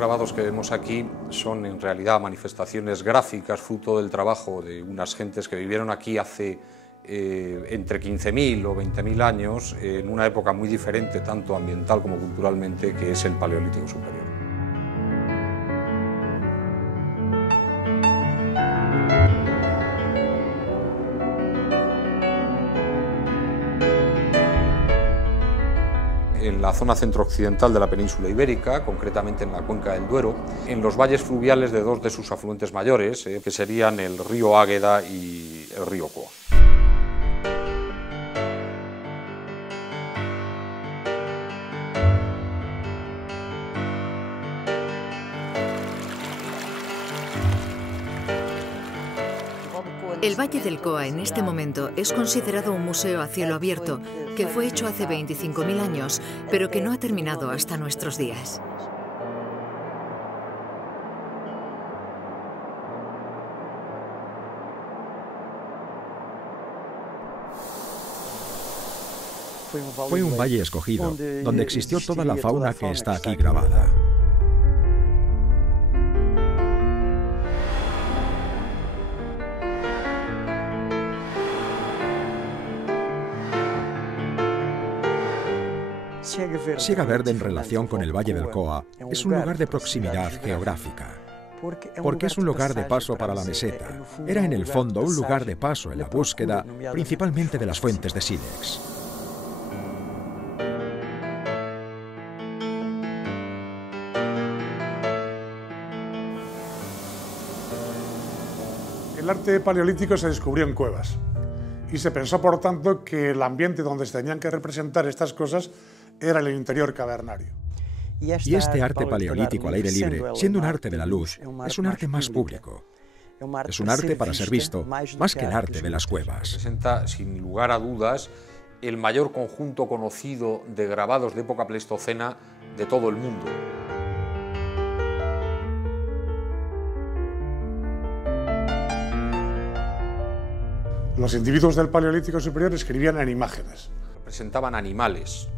grabados que vemos aquí son en realidad manifestaciones gráficas, fruto del trabajo de unas gentes que vivieron aquí hace entre 15.000 o 20.000 años, en una época muy diferente, tanto ambiental como culturalmente, que es el Paleolítico Superior. En la zona centro-occidental de la península ibérica, concretamente en la cuenca del Duero, en los valles fluviales de dos de sus afluentes mayores, que serían el río Águeda y el río Coa. El Valle del Coa en este momento es considerado un museo a cielo abierto que fue hecho hace 25.000 años, pero que no ha terminado hasta nuestros días. Fue un valle escogido, donde existió toda la fauna que está aquí grabada. Siega Verde, en relación con el Valle del Coa, es un lugar de proximidad geográfica, porque es un lugar de paso para la meseta. Era en el fondo un lugar de paso en la búsqueda, principalmente de las fuentes de sílex. El arte paleolítico se descubrió en cuevas y se pensó, por tanto, que el ambiente donde se tenían que representar estas cosas era el interior cavernario. Y este arte paleolítico al aire libre, siendo un arte de la luz, es un arte más público. Es un arte para ser visto, más que el arte de las cuevas. Presenta, sin lugar a dudas, el mayor conjunto conocido de grabados de época pleistocena de todo el mundo. Los individuos del Paleolítico Superior escribían en imágenes. Representaban animales,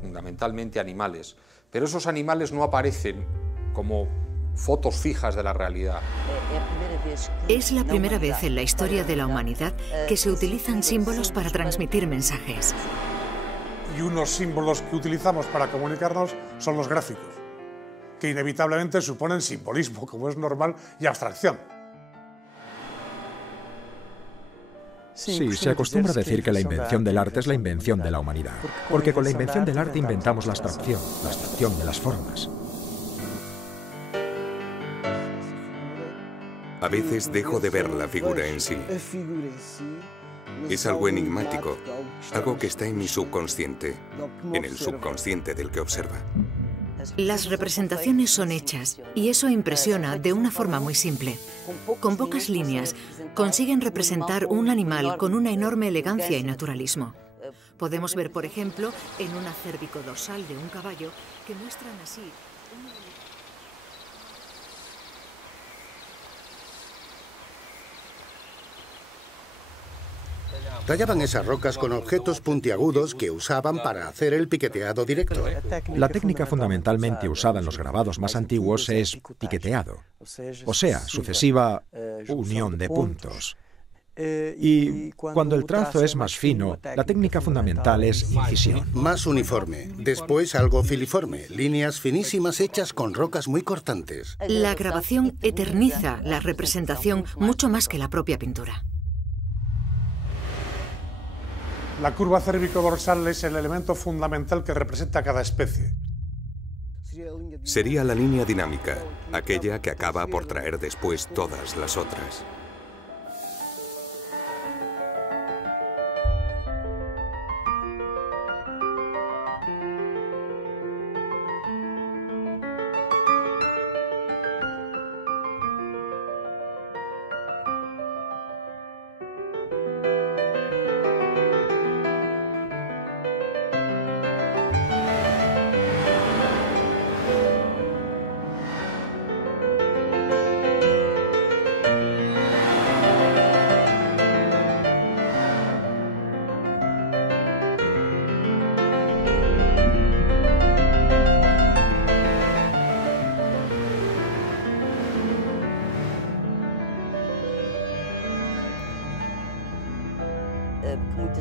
fundamentalmente animales, pero esos animales no aparecen como fotos fijas de la realidad. Es la primera vez en la historia de la humanidad que se utilizan símbolos para transmitir mensajes. Y unos símbolos que utilizamos para comunicarnos son los gráficos, que inevitablemente suponen simbolismo, como es normal, y abstracción. Sí, se acostumbra a decir que la invención del arte es la invención de la humanidad, porque con la invención del arte inventamos la abstracción de las formas. A veces dejo de ver la figura en sí. Es algo enigmático, algo que está en mi subconsciente, en el subconsciente del que observa. Las representaciones son hechas y eso impresiona de una forma muy simple. Con pocas líneas consiguen representar un animal con una enorme elegancia y naturalismo. Podemos ver, por ejemplo, en una cérvico-dorsal de un caballo que muestran así Tallaban esas rocas con objetos puntiagudos que usaban para hacer el piqueteado directo. La técnica fundamentalmente usada en los grabados más antiguos es piqueteado, o sea, sucesiva unión de puntos. Y cuando el trazo es más fino, la técnica fundamental es incisión. Más uniforme, después algo filiforme, líneas finísimas hechas con rocas muy cortantes. La grabación eterniza la representación mucho más que la propia pintura. La curva cérvico-dorsal es el elemento fundamental que representa cada especie. Sería la línea dinámica, aquella que acaba por traer después todas las otras.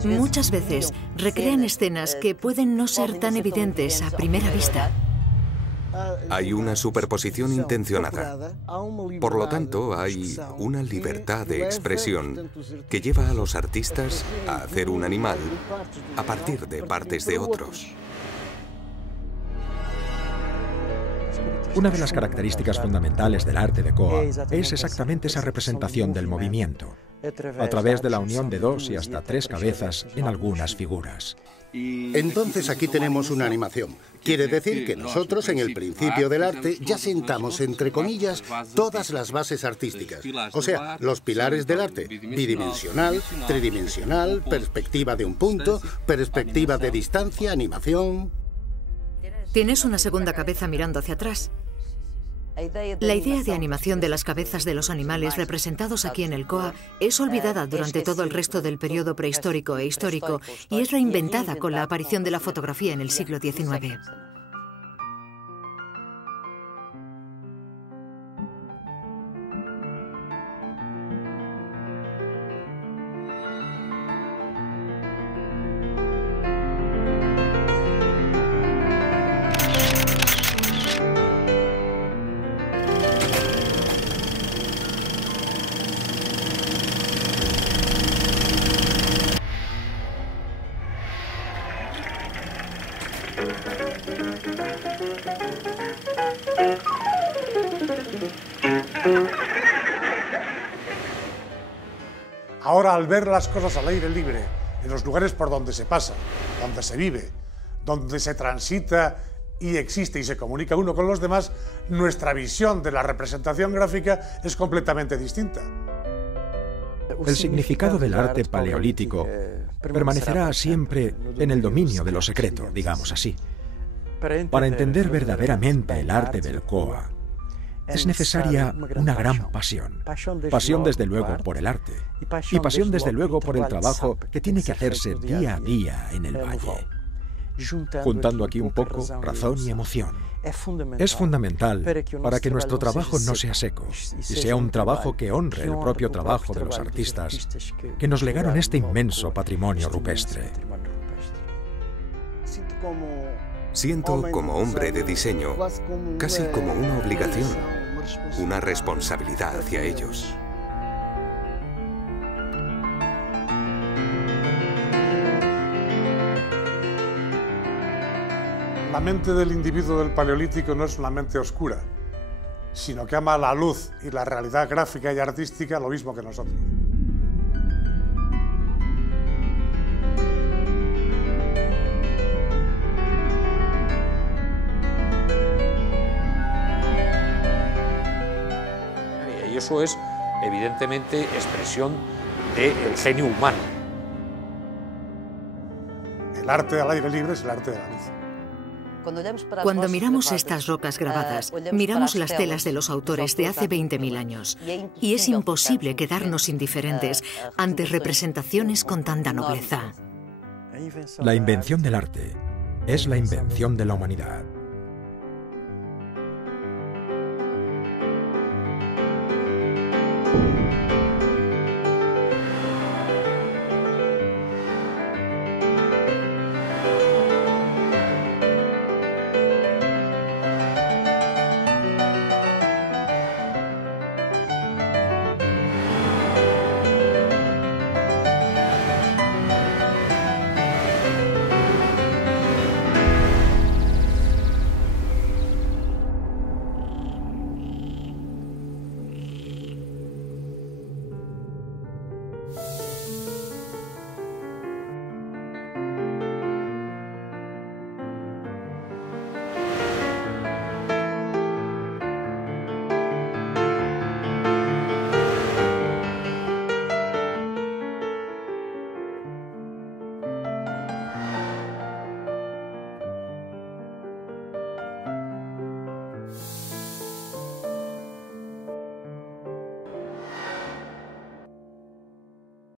Muchas veces recrean escenas que pueden no ser tan evidentes a primera vista. Hay una superposición intencionada. Por lo tanto, hay una libertad de expresión que lleva a los artistas a hacer un animal a partir de partes de otros. Una de las características fundamentales del arte de Koha es exactamente esa representación del movimiento, a través de la unión de 2 y hasta 3 cabezas en algunas figuras. Entonces aquí tenemos una animación. Quiere decir que nosotros en el principio del arte ya sentamos, entre comillas, todas las bases artísticas. O sea, los pilares del arte: bidimensional, tridimensional, perspectiva de un punto, perspectiva de distancia, animación. Tienes una segunda cabeza mirando hacia atrás. La idea de animación de las cabezas de los animales representados aquí en el Koha es olvidada durante todo el resto del periodo prehistórico e histórico y es reinventada con la aparición de la fotografía en el siglo XIX. Ahora, al ver las cosas al aire libre, en los lugares por donde se pasa, donde se vive, donde se transita y existe y se comunica uno con los demás, nuestra visión de la representación gráfica es completamente distinta. El significado del arte paleolítico permanecerá siempre en el dominio de lo secreto, digamos así. Para entender verdaderamente el arte del Koha, es necesaria una gran pasión. Pasión desde luego por el arte y pasión desde luego por el trabajo que tiene que hacerse día a día en el valle. Juntando aquí un poco razón y emoción. Es fundamental para que nuestro trabajo no sea seco y sea un trabajo que honre el propio trabajo de los artistas que nos legaron este inmenso patrimonio rupestre. Siento como hombre de diseño, casi como una obligación, una responsabilidad hacia ellos. La mente del individuo del Paleolítico no es una mente oscura, sino que ama la luz y la realidad gráfica y artística lo mismo que nosotros. Y eso es, evidentemente, expresión del genio humano. El arte al aire libre es el arte de la luz. Cuando miramos estas rocas grabadas, miramos las telas de los autores de hace 20.000 años. Y es imposible quedarnos indiferentes ante representaciones con tanta nobleza. La invención del arte es la invención de la humanidad.